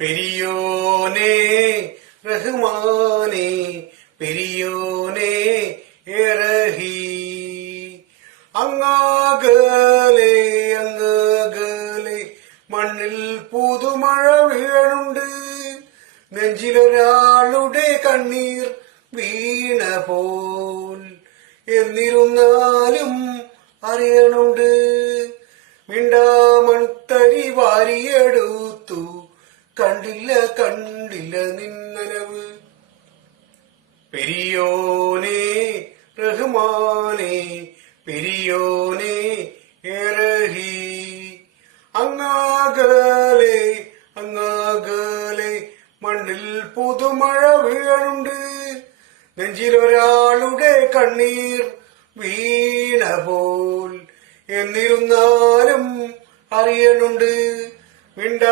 പെരിയോനേ റഹ്മാനേ പെരിയോനേ എറഹി. അങ്ങാകലെ അങ്ങാകലെ മണ്ണിൽ പുതുമഴ വീഴുണ്ട് നെഞ്ചിലൊരാളുടെ കണ്ണീർ വീണ പോൽ എന്നിരുന്നാലും അറിയണുണ്ട്. മിണ്ടാമൺതരി വാരിയെടുത്തു കണ്ടില്ല കണ്ടില്ല നിന്നലവ് പെരിയോനെ റഹ്മാനെ പെരിയോനെ എറഹി. അങ്ങാകലെ അങ്ങാകലെ മണ്ണിൽ പുതുമഴ വീഴുണ്ട് നെഞ്ചിലൊരാളുടെ കണ്ണീർ വീണ പോൽ എന്നിരുന്നാലും അറിയണുണ്ട് മിണ്ട